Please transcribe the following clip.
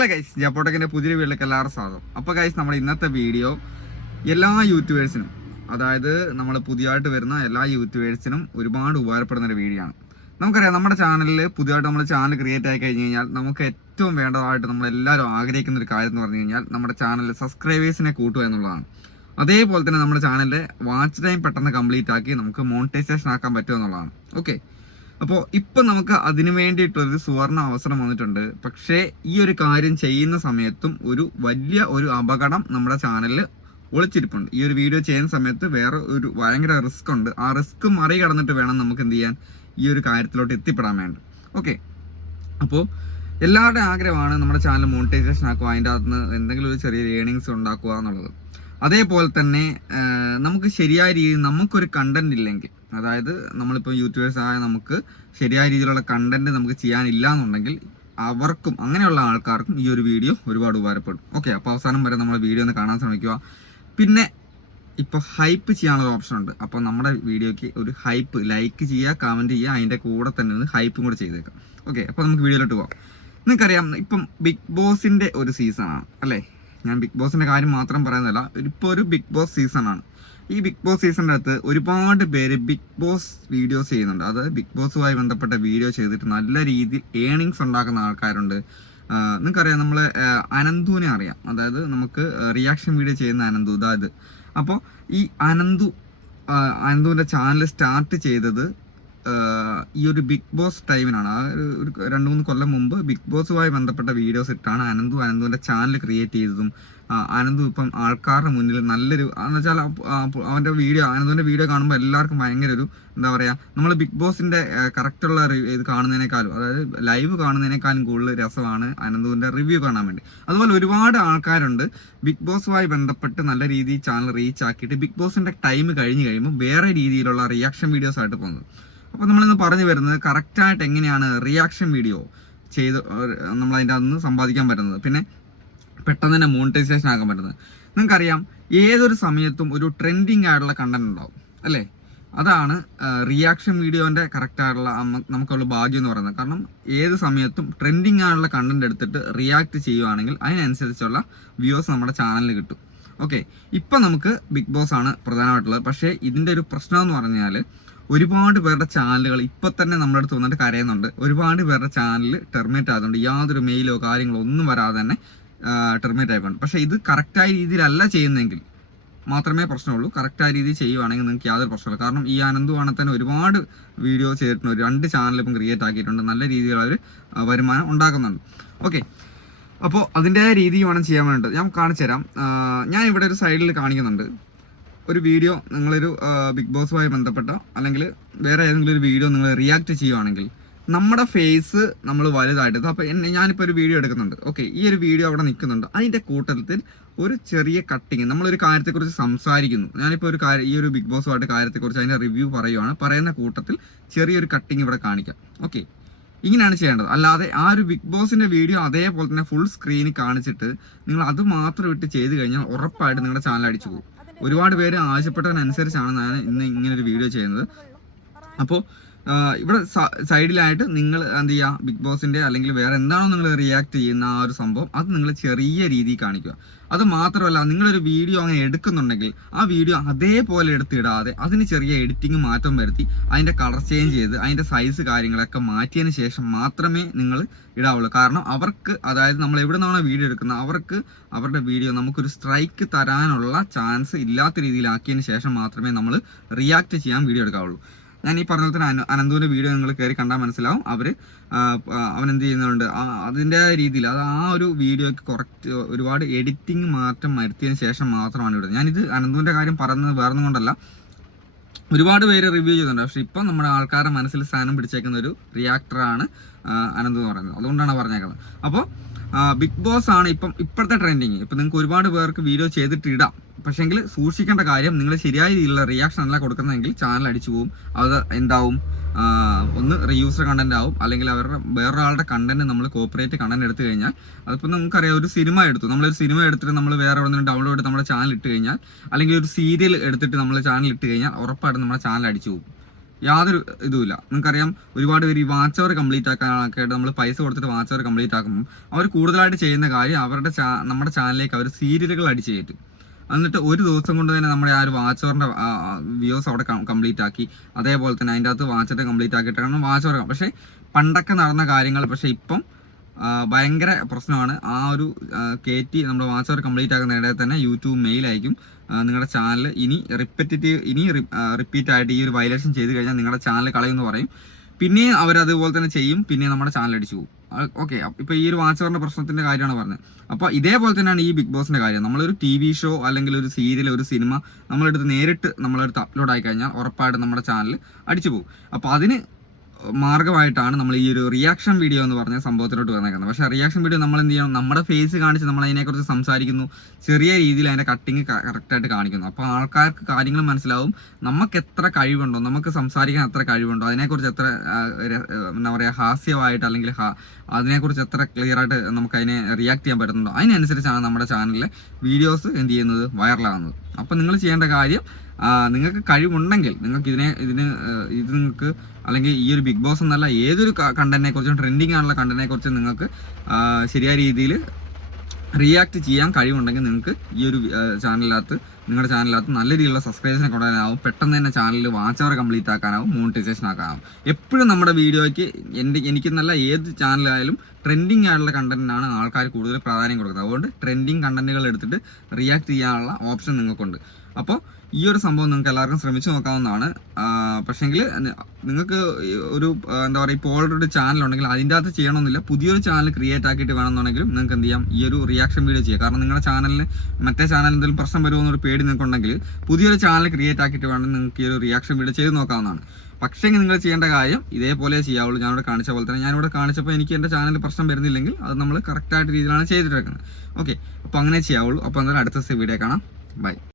Hello guys, ജാപ്പോട്ടക്കിൻ്റെ പുതിയ വീട്ടിലേക്ക് എല്ലാവരും സ്വാഗതം. അപ്പോൾ ഗൈസ്, നമ്മുടെ ഇന്നത്തെ വീഡിയോ എല്ലാ യൂട്യൂബേഴ്സിനും, അതായത് നമ്മൾ പുതിയതായിട്ട് വരുന്ന എല്ലാ യൂട്യൂബേഴ്സിനും ഒരുപാട് ഉപകാരപ്പെടുന്ന ഒരു വീഡിയോ ആണ്. നമുക്കറിയാം, നമ്മുടെ ചാനലിൽ പുതിയതായിട്ട് നമ്മൾ ചാനൽ ക്രിയേറ്റ് ആയി കഴിഞ്ഞ് കഴിഞ്ഞാൽ നമുക്ക് ഏറ്റവും വേണ്ടതായിട്ട് നമ്മളെല്ലാവരും ആഗ്രഹിക്കുന്ന ഒരു കാര്യം എന്ന് പറഞ്ഞു കഴിഞ്ഞാൽ നമ്മുടെ ചാനലിൽ സബ്സ്ക്രൈബേഴ്സിനെ കൂട്ടുക എന്നുള്ളതാണ്. അതേപോലെ തന്നെ നമ്മുടെ ചാനലിൽ വാച്ച് ടൈം പെട്ടെന്ന് കംപ്ലീറ്റ് ആക്കി നമുക്ക് മോണിറ്റൈസേഷൻ ആക്കാൻ പറ്റുക എന്നുള്ളതാണ്. ഓക്കെ, അപ്പോൾ ഇപ്പം നമുക്ക് അതിന് വേണ്ടിയിട്ടൊരു സുവർണ അവസരം വന്നിട്ടുണ്ട്. പക്ഷേ ഈ ഒരു കാര്യം ചെയ്യുന്ന സമയത്തും വലിയ ഒരു അപകടം നമ്മുടെ ചാനലിൽ ഒളിച്ചിരിപ്പുണ്ട്. ഈ ഒരു വീഡിയോ ചെയ്യുന്ന സമയത്ത് വേറെ ഒരു ഭയങ്കര റിസ്ക് ഉണ്ട്. ആ റിസ്ക് മറികടന്നിട്ട് വേണം നമുക്ക് എന്ത് ചെയ്യാൻ, ഈ ഒരു കാര്യത്തിലോട്ട് എത്തിപ്പെടാൻ വേണ്ടി. ഓക്കെ, അപ്പോൾ എല്ലാവരുടെയും ആഗ്രഹമാണ് നമ്മുടെ ചാനൽ മോണിറ്റൈസേഷൻ ആക്കുക, അതിൻ്റെ അകത്ത് നിന്ന് എന്തെങ്കിലും ഒരു ചെറിയ ഏണിങ്സ് ഉണ്ടാക്കുക എന്നുള്ളത്. അതേപോലെ തന്നെ നമുക്ക് ശരിയായ രീതിയിൽ നമുക്കൊരു കണ്ടന്റ് ഇല്ലെങ്കിൽ, അതായത് നമ്മളിപ്പോൾ യൂട്യൂബേഴ്സായ നമുക്ക് ശരിയായ രീതിയിലുള്ള കണ്ടന്റ് നമുക്ക് ചെയ്യാനില്ല എന്നുണ്ടെങ്കിൽ അവർക്കും അങ്ങനെയുള്ള ആൾക്കാർക്കും ഈ ഒരു വീഡിയോ ഒരുപാട് ഉപകാരപ്പെടും. ഓക്കെ, അപ്പോൾ അവസാനം വരെ നമ്മൾ വീഡിയോ ഒന്ന് കാണാൻ ശ്രമിക്കുക. പിന്നെ ഇപ്പോൾ ഹൈപ്പ് ചെയ്യാനുള്ള ഓപ്ഷൻ ഉണ്ട്. അപ്പോൾ നമ്മുടെ വീഡിയോയ്ക്ക് ഒരു ഹൈപ്പ് ലൈക്ക് ചെയ്യുക, കമൻറ്റ് ചെയ്യുക, അതിൻ്റെ കൂടെ തന്നെ ഒന്ന് ഹൈപ്പും കൂടെ ചെയ്തേക്കാം. ഓക്കെ, അപ്പോൾ നമുക്ക് വീഡിയോയിലോട്ട് പോകാം. നിങ്ങൾക്കറിയാം, ഇപ്പം ബിഗ് ബോസിൻ്റെ ഒരു സീസണാണ് അല്ലേ. ഞാൻ ബിഗ് ബോസിൻ്റെ കാര്യം മാത്രം പറയുന്നില്ല, ഇപ്പോൾ ഒരു ബിഗ് ബോസ് സീസണാണ്. ഈ ബിഗ് ബോസ് സീസണിൻ്റെ അകത്ത് ഒരുപാട് പേര് ബിഗ് ബോസ് വീഡിയോസ് ചെയ്യുന്നുണ്ട്. അതായത് ബിഗ് ബോസുമായി ബന്ധപ്പെട്ട വീഡിയോ ചെയ്തിട്ട് നല്ല രീതിയിൽ ഏണിങ്സ് ഉണ്ടാക്കുന്ന ആൾക്കാരുണ്ട്. നിങ്ങൾക്കറിയാം, നമ്മൾ അനന്തുവിനെ അറിയാം. അതായത് നമുക്ക് റിയാക്ഷൻ വീഡിയോ ചെയ്യുന്ന അനന്തു. അതായത് അപ്പോൾ ഈ അനന്തുവിൻ്റെ ചാനൽ സ്റ്റാർട്ട് ചെയ്തത് ഈ ഒരു ബിഗ് ബോസ് ടൈമിനാണ്. ഒരു 2-3 കൊല്ലം മുമ്പ് ബിഗ് ബോസുമായി ബന്ധപ്പെട്ട വീഡിയോസ് ഇട്ടാണ് അനന്തുവിൻ്റെ ചാനൽ ക്രിയേറ്റ് ചെയ്തതും. അനന്തു ഇപ്പം ആൾക്കാരുടെ മുന്നിൽ നല്ലൊരു എന്ന് വെച്ചാൽ അനന്തുവിൻ്റെ വീഡിയോ കാണുമ്പോൾ എല്ലാവർക്കും ഭയങ്കര ഒരു എന്താ പറയുക, നമ്മൾ ബിഗ് ബോസിൻ്റെ കറക്റ്റുള്ള ഇത് കാണുന്നതിനേക്കാളും, അതായത് ലൈവ് കാണുന്നതിനേക്കാളും കൂടുതൽ രസമാണ് അനന്തുവിൻ്റെ റിവ്യൂ കാണാൻ വേണ്ടി. അതുപോലെ ഒരുപാട് ആൾക്കാരുണ്ട് ബിഗ് ബോസുമായി ബന്ധപ്പെട്ട് നല്ല രീതിയിൽ ചാനൽ റീച്ച് ആക്കിയിട്ട് ബിഗ് ബോസിൻ്റെ ടൈം കഴിഞ്ഞ് കഴിയുമ്പോൾ വേറെ രീതിയിലുള്ള റിയാക്ഷൻ വീഡിയോസ് ആയിട്ട് പോകുന്നത്. അപ്പോൾ നമ്മളിന്ന് പറഞ്ഞു വരുന്നത് കറക്റ്റായിട്ട് എങ്ങനെയാണ് റിയാക്ഷൻ വീഡിയോ ചെയ്ത് നമ്മളതിൻ്റെ അകത്ത് നിന്ന് സമ്പാദിക്കാൻ പറ്റുന്നത്, പിന്നെ പെട്ടെന്ന് തന്നെ മോണിറ്റൈസേഷൻ ആക്കാൻ പറ്റുന്നത്. നിങ്ങൾക്കറിയാം, ഏതൊരു സമയത്തും ഒരു ട്രെൻഡിങ് ആയിട്ടുള്ള കണ്ടന്റ് ഉണ്ടാവും അല്ലേ. അതാണ് റിയാക്ഷൻ വീഡിയോൻ്റെ കറക്റ്റായിട്ടുള്ള നമുക്കുള്ള ഭാഗ്യം എന്ന് പറയുന്നത്. കാരണം ഏത് സമയത്തും ട്രെൻഡിങ് ആയിട്ടുള്ള കണ്ടന്റ് എടുത്തിട്ട് റിയാക്ട് ചെയ്യുവാണെങ്കിൽ അതിനനുസരിച്ചുള്ള വ്യൂസ് നമ്മുടെ ചാനലിൽ കിട്ടും. ഓക്കെ, ഇപ്പം നമുക്ക് ബിഗ് ബോസ് ആണ് പ്രധാനമായിട്ടുള്ളത്. പക്ഷേ ഇതിൻ്റെ ഒരു പ്രശ്നം എന്ന് പറഞ്ഞാൽ ഒരുപാട് പേരുടെ ചാനലുകൾ ഇപ്പം തന്നെ നമ്മുടെ അടുത്ത് വന്നിട്ട് കരയുന്നുണ്ട്. ഒരുപാട് പേരുടെ ചാനൽ ടെർമിനേറ്റ് ആയതുകൊണ്ട് യാതൊരു മെയിലോ കാര്യങ്ങളോ ഒന്നും വരാതെ തന്നെ ടെർമിനേറ്റ് ആയിപ്പോണ്ട്. പക്ഷേ ഇത് കറക്റ്റായ രീതിയിലല്ല ചെയ്യുന്നതെങ്കിൽ മാത്രമേ പ്രശ്നമുള്ളൂ. കറക്റ്റായ രീതിയിൽ ചെയ്യുവാണെങ്കിൽ നിങ്ങൾക്ക് യാതൊരു പ്രശ്നമില്ല. കാരണം ഈ അനന്തു ആണെങ്കിൽ തന്നെ ഒരുപാട് വീഡിയോ ചെയ്തിട്ടുണ്ട്, 2 ചാനൽ ഇപ്പം ക്രിയേറ്റ് ആക്കിയിട്ടുണ്ട്, നല്ല രീതിയിലുള്ള ഒരു വരുമാനം ഉണ്ടാക്കുന്നുണ്ട്. ഓക്കെ, അപ്പോൾ അതിൻ്റെ രീതി വേണം ചെയ്യാൻ വേണ്ടിയിട്ട് ഞാൻ കാണിച്ചു തരാം. ഞാൻ ഇവിടെ ഒരു സൈഡിൽ കാണിക്കുന്നുണ്ട് ഒരു വീഡിയോ. നിങ്ങളൊരു ബിഗ് ബോസുമായി ബന്ധപ്പെട്ട അല്ലെങ്കിൽ വേറെ ഏതെങ്കിലും ഒരു വീഡിയോ നിങ്ങൾ റിയാക്ട് ചെയ്യുവാണെങ്കിൽ നമ്മുടെ ഫേസ് നമ്മൾ വലുതായിട്ട്, അപ്പോൾ ഞാനിപ്പോൾ ഒരു വീഡിയോ എടുക്കുന്നുണ്ട്. ഓക്കെ, ഈ ഒരു വീഡിയോ അവിടെ നിൽക്കുന്നുണ്ട്. അതിൻ്റെ കൂട്ടത്തിൽ ഒരു ചെറിയ കട്ടിങ്, നമ്മളൊരു കാര്യത്തെക്കുറിച്ച് സംസാരിക്കുന്നു. ഞാനിപ്പോൾ ഈ ഒരു ബിഗ് ബോസുമായിട്ട് കാര്യത്തെക്കുറിച്ച് അതിൻ്റെ റിവ്യൂ പറയുവാണ്. പറയുന്ന കൂട്ടത്തിൽ ചെറിയൊരു കട്ടിങ് ഇവിടെ കാണിക്കാം. ഓക്കെ, ഇങ്ങനെയാണ് ചെയ്യേണ്ടത്. അല്ലാതെ ആ ഒരു ബിഗ് ബോസിൻ്റെ വീഡിയോ അതേപോലെ തന്നെ ഫുൾ സ്ക്രീനിൽ കാണിച്ചിട്ട് നിങ്ങൾ അത് മാത്രം ഇട്ട് ചെയ്ത് കഴിഞ്ഞാൽ ഉറപ്പായിട്ട് നിങ്ങളുടെ ചാനൽ അടിച്ചു പോകും. ഒരുപാട് പേര് ആവശ്യപ്പെട്ടതിനനുസരിച്ചാണ് ഞാൻ ഇന്ന് ഇങ്ങനൊരു വീഡിയോ ചെയ്യുന്നത്. അപ്പോൾ ഇവിടെ സൈഡിലായിട്ട് നിങ്ങൾ എന്ത് ചെയ്യുക, ബിഗ് ബോസിൻ്റെ അല്ലെങ്കിൽ വേറെ എന്താണോ നിങ്ങൾ റിയാക്ട് ചെയ്യുന്ന ആ ഒരു സംഭവം അത് നിങ്ങൾ ചെറിയ രീതിയിൽ കാണിക്കുക. അത് മാത്രമല്ല, നിങ്ങളൊരു വീഡിയോ അങ്ങനെ എടുക്കുന്നുണ്ടെങ്കിൽ ആ വീഡിയോ അതേപോലെ എടുത്തിടാതെ അതിന് ചെറിയ എഡിറ്റിംഗ് മാറ്റം വരുത്തി അതിൻ്റെ കളർ ചേഞ്ച് ചെയ്ത് അതിൻ്റെ സൈസ് കാര്യങ്ങളൊക്കെ മാറ്റിയതിന് ശേഷം മാത്രമേ നിങ്ങൾ ഇടാവുള്ളൂ. കാരണം അവർക്ക്, അതായത് നമ്മൾ എവിടെ നിന്നാണോ വീഡിയോ എടുക്കുന്നത്, അവർക്ക് അവരുടെ വീഡിയോ നമുക്കൊരു സ്ട്രൈക്ക് തരാനുള്ള ചാൻസ് ഇല്ലാത്ത രീതിയിലാക്കിയതിന് ശേഷം മാത്രമേ നമ്മൾ റിയാക്ട് ചെയ്യാൻ വീഡിയോ എടുക്കാവുള്ളൂ. ഞാൻ ഈ പറഞ്ഞ പോലെ അനന്തുവിൻ്റെ വീഡിയോ നിങ്ങൾ കയറി കണ്ടാൽ മനസ്സിലാവും. അവൻ എന്ത് ചെയ്യുന്നുണ്ട് അതിൻ്റെ രീതിയിൽ, അത് ആ ഒരു വീഡിയോയ്ക്ക് കുറച്ച് ഒരുപാട് എഡിറ്റിംഗ് മാറ്റം വരുത്തിയതിന് ശേഷം മാത്രമാണ് ഇടുന്നത്. ഞാനിത് അനന്തുവിൻ്റെ കാര്യം പറയുന്നത് വേറൊന്നും കൊണ്ടല്ല, ഒരുപാട് പേര് റിവ്യൂ ചെയ്യുന്നുണ്ട്. പക്ഷേ ഇപ്പം നമ്മുടെ ആൾക്കാരുടെ മനസ്സിൽ സ്ഥാനം പിടിച്ചേക്കുന്ന ഒരു റിയാക്ടറാണ് അനന്തു എന്ന് പറയുന്നത്. അതുകൊണ്ടാണ് പറഞ്ഞേക്കുന്നത്. അപ്പോൾ ബിഗ് ബോസ് ആണ് ഇപ്പോഴത്തെ ട്രെൻഡിങ്. ഇപ്പം നിങ്ങൾക്ക് ഒരുപാട് പേർക്ക് വീഡിയോ ചെയ്തിട്ട് ഇടാം. പക്ഷേങ്കിൽ സൂക്ഷിക്കേണ്ട കാര്യം, നിങ്ങൾ ശരിയായ രീതിയിലുള്ള റിയാക്ഷൻ അല്ല കൊടുക്കുന്നതെങ്കിൽ ചാനൽ അടിച്ചു പോകും. അത് എന്താവും, ഒന്ന് റീയൂസർ കണ്ടന്റ് ആവും, അല്ലെങ്കിൽ വേറൊരാളുടെ കണ്ടന്റ് നമ്മൾ കോപ്പറേറ്റ് കണ്ടന്റ് എടുത്തു കഴിഞ്ഞാൽ, അതിപ്പോൾ നമുക്കറിയാം, ഒരു സിനിമ നമ്മളൊരു സിനിമ എടുത്തിട്ട് നമ്മൾ വേറെ എവിടെ നിന്ന് ഡൗൺലോഡ് ചെയ്ത് നമ്മുടെ ചാനൽ ഇട്ട് കഴിഞ്ഞാൽ, അല്ലെങ്കിൽ ഒരു സീരിയൽ എടുത്തിട്ട് നമ്മൾ ചാനൽ ഇട്ട് കഴിഞ്ഞാൽ ഉറപ്പായിട്ടും നമ്മുടെ ചാനൽ അടിച്ചു പോകും. യാതൊരു ഇതുമില്ല. നിങ്ങൾക്കറിയാം ഒരുപാട് പേര് ഈ വാച്ച് അവർ കംപ്ലീറ്റ് ആക്കാനൊക്കെ ആയിട്ട് നമ്മൾ പൈസ കൊടുത്തിട്ട് വാച്ച് അവർ കംപ്ലീറ്റ് ആക്കുമ്പോൾ അവർ കൂടുതലായിട്ട് ചെയ്യുന്ന കാര്യം അവരുടെ നമ്മുടെ ചാനലിലേക്ക് അവർ സീരിയലുകൾ അടിച്ച് കയറ്റും. എന്നിട്ട് ഒരു ദിവസം കൊണ്ട് തന്നെ നമ്മുടെ ആ ഒരു വാച്ച് അവറിൻ്റെ വ്യൂസ് അവിടെ കംപ്ലീറ്റ് ആക്കി, അതേപോലെ തന്നെ അതിൻ്റെ അകത്ത് വാച്ചിട്ട് കംപ്ലീറ്റ് ആക്കിയിട്ടാണ് വാച്ച് അവർ. പക്ഷേ പണ്ടൊക്കെ നടന്ന കാര്യങ്ങൾ പക്ഷേ ഇപ്പം ഭയങ്കര പ്രശ്നമാണ്. ആ ഒരു കയറ്റി നമ്മുടെ വാച്ച് അവർ കംപ്ലീറ്റ് ആക്കുന്ന ഇടയിൽ തന്നെ യൂട്യൂബ് മെയിലായിരിക്കും നിങ്ങളുടെ ചാനൽ ഇനി റിപ്പീറ്റ് ആയിട്ട് ഈ ഒരു വയലേഷൻ ചെയ്ത് കഴിഞ്ഞാൽ നിങ്ങളുടെ ചാനൽ കളയുമെന്ന് പറയും. പിന്നെയും അവരതുപോലെ തന്നെ ചെയ്യും, പിന്നെ നമ്മുടെ ചാനൽ അടിച്ചു പോകും. ഓക്കെ, ഇപ്പോൾ ഈ ഒരു വാച്ച് അവറിൻ്റെ പ്രശ്നത്തിൻ്റെ കാര്യമാണ് പറഞ്ഞത്. അപ്പോൾ ഇതേപോലെ തന്നെയാണ് ഈ ബിഗ് ബോസിൻ്റെ കാര്യം. നമ്മളൊരു TV ഷോ അല്ലെങ്കിൽ ഒരു സീരിയൽ, ഒരു സിനിമ നമ്മളെടുത്ത് നേരിട്ട് നമ്മളെടുത്ത് അപ്ലോഡ് ആയി കഴിഞ്ഞാൽ ഉറപ്പായിട്ടും നമ്മുടെ ചാനൽ അടിച്ചു പോകും. അപ്പോൾ അതിന് മാർഗമായിട്ടാണ് നമ്മൾ ഈ ഒരു റിയാക്ഷൻ വീഡിയോ എന്ന് പറഞ്ഞ സംഭവത്തിലോട്ട് വന്നേക്കുന്നത്. പക്ഷേ റിയാക്ഷൻ വീഡിയോ നമ്മൾ എന്ത് ചെയ്യണം, നമ്മുടെ ഫേസ് കാണിച്ച് നമ്മൾ അതിനെക്കുറിച്ച് സംസാരിക്കുന്നു, ചെറിയ രീതിയിൽ അതിൻ്റെ കട്ടിങ് കറക്റ്റായിട്ട് കാണിക്കുന്നു. അപ്പോൾ ആൾക്കാർക്ക് കാര്യങ്ങൾ മനസ്സിലാവും, നമുക്ക് എത്ര കഴിവുണ്ടോ, നമുക്ക് സംസാരിക്കാൻ എത്ര കഴിവുണ്ടോ, അതിനെക്കുറിച്ച് എത്ര എന്താ പറയുക ഹാസ്യമായിട്ട് അല്ലെങ്കിൽ അതിനെക്കുറിച്ച് എത്ര ക്ലിയർ ആയിട്ട് നമുക്ക് അതിനെ റിയാക്ട് ചെയ്യാൻ പറ്റുന്നുണ്ടോ, അതിനനുസരിച്ചാണ് നമ്മുടെ ചാനലിലെ വീഡിയോസ് എന്ത് ചെയ്യുന്നത്, വൈറലാകുന്നത്. അപ്പോൾ നിങ്ങൾ ചെയ്യേണ്ട കാര്യം, നിങ്ങൾക്ക് കഴിവുണ്ടെങ്കിൽ നിങ്ങൾക്ക് ഇത് നിങ്ങൾക്ക് അല്ലെങ്കിൽ ഈ ഒരു ബിഗ് ബോസ് എന്നല്ല ഏതൊരു കണ്ടന്റിനെ കുറിച്ചും ട്രെൻഡിങ് ആണുള്ള കണ്ടന്റിനെ കുറിച്ചും നിങ്ങൾക്ക് ശരിയായ രീതിയിൽ റിയാക്ട് ചെയ്യാൻ കഴിവുണ്ടെങ്കിൽ നിങ്ങൾക്ക് ഈ ഒരു നിങ്ങളുടെ ചാനലിനകത്ത് നല്ല രീതിയിലുള്ള സബ്സ്ക്രൈബേഴ്സിനെ കൊണ്ടുവരാനാവും, പെട്ടെന്ന് തന്നെ ചാനലിൽ വാച്ച് അവർ കംപ്ലീറ്റ് ആക്കാനാവും, മോണിറ്റൈസേഷൻ ആക്കാനാവും. എപ്പോഴും നമ്മുടെ വീഡിയോയ്ക്ക് എനിക്കെന്നല്ല ഏത് ചാനലായാലും ട്രെൻഡിങ് ആയിട്ടുള്ള കണ്ടന്റിനാണ് ആൾക്കാർ കൂടുതൽ പ്രാധാന്യം കൊടുക്കുന്നത്. അതുകൊണ്ട് ട്രെൻഡിങ് കണ്ടന്റുകൾ എടുത്തിട്ട് റിയാക്ട് ചെയ്യാനുള്ള ഓപ്ഷൻ നിങ്ങൾക്കുണ്ട്. അപ്പോൾ ഈ ഒരു സംഭവം നിങ്ങൾക്ക് എല്ലാവർക്കും ശ്രമിച്ചു നോക്കാവുന്നതാണ്. പക്ഷേങ്കിൽ നിങ്ങൾക്ക് ഒരു എന്താ പറയുക, ഇപ്പോൾ ഓൾറെഡി ചാനൽ ഉണ്ടെങ്കിൽ അതിൻ്റെ അകത്ത് ചെയ്യണമെന്നില്ല, പുതിയൊരു ചാനൽ ക്രിയേറ്റ് ആക്കിയിട്ട് വേണമെന്നുണ്ടെങ്കിലും നിങ്ങൾക്ക് എന്ത് ചെയ്യാം, ഈ ഒരു റിയാക്ഷൻ വീഡിയോ ചെയ്യാം. കാരണം നിങ്ങളുടെ ചാനലിന് മറ്റേ ചാനൽ എന്തെങ്കിലും പ്രശ്നം വരുമോ എന്നൊരു പേടി നിങ്ങൾക്കുണ്ടെങ്കിൽ പുതിയൊരു ചാനൽ ക്രിയേറ്റ് ആക്കിയിട്ട് വേണം നിങ്ങൾക്ക് ഈ ഒരു റിയാക്ഷൻ വീഡിയോ ചെയ്ത് നോക്കാവുന്നതാണ്. പക്ഷേ നിങ്ങൾ ചെയ്യേണ്ട കാര്യം ഇതേപോലെ ചെയ്യാവുള്ളൂ. ഞാനിവിടെ കാണിച്ച പോലെ തന്നെ, ഞാനിവിടെ കാണിച്ചപ്പോൾ എനിക്ക് എൻ്റെ ചാനലിൽ പ്രശ്നം വരുന്നില്ലെങ്കിൽ അത് നമ്മൾ കറക്റ്റായിട്ട് രീതിയിലാണ് ചെയ്തിട്ടേക്കുന്നത്. ഓക്കെ, അപ്പോൾ അങ്ങനെ ചെയ്യാവുള്ളൂ. അപ്പോൾ എന്തായാലും അടുത്ത വീഡിയോ കാണാം. ബൈ.